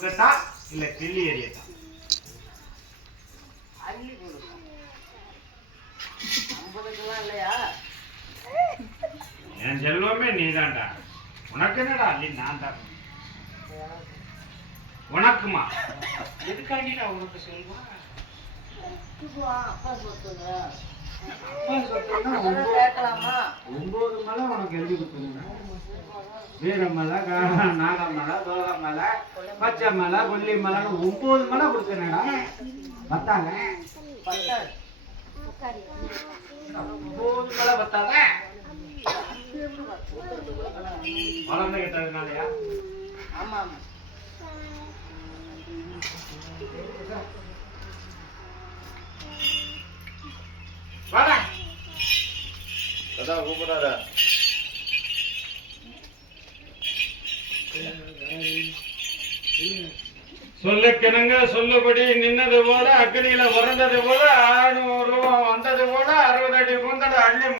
கொடுக்கட்டா இல்ல கிள்ளி எறியட்டா அள்ளி கொடுக்கும் இல்லையா? என் செல்வமே நீதான்டா. உனக்கு என்னடா அள்ளி? நான் தான். உனக்குமா? எதுக்காண்டிடா உனக்கு செல்வம்? இதுவா, அப்பா சொத்துங்க அப்பா சொத்துன்னா கேட்கலாமா? ஒன்பது மலை உனக்கு எழுதி கொடுத்துருங்க. வீரமலை நாகமலை தோகமலை பச்சை மலை கொல்லி மலைன்னு ஒன்பது மலை கொடுத்துருங்கடா. பத்தாங்க ஒன்பது மலை பத்தாங்க வளர்ந்து கிட்டதுனாலயா? ஆமா ஆமா. அதான் கூப்பிடாத சொல்லுக்கிணங்க சொல்லுபடி நின்னது போல அக்னியில பிறந்தது போல ஆறுநூறு வந்தது போல அறுபது அடி முந்தது அள்ளி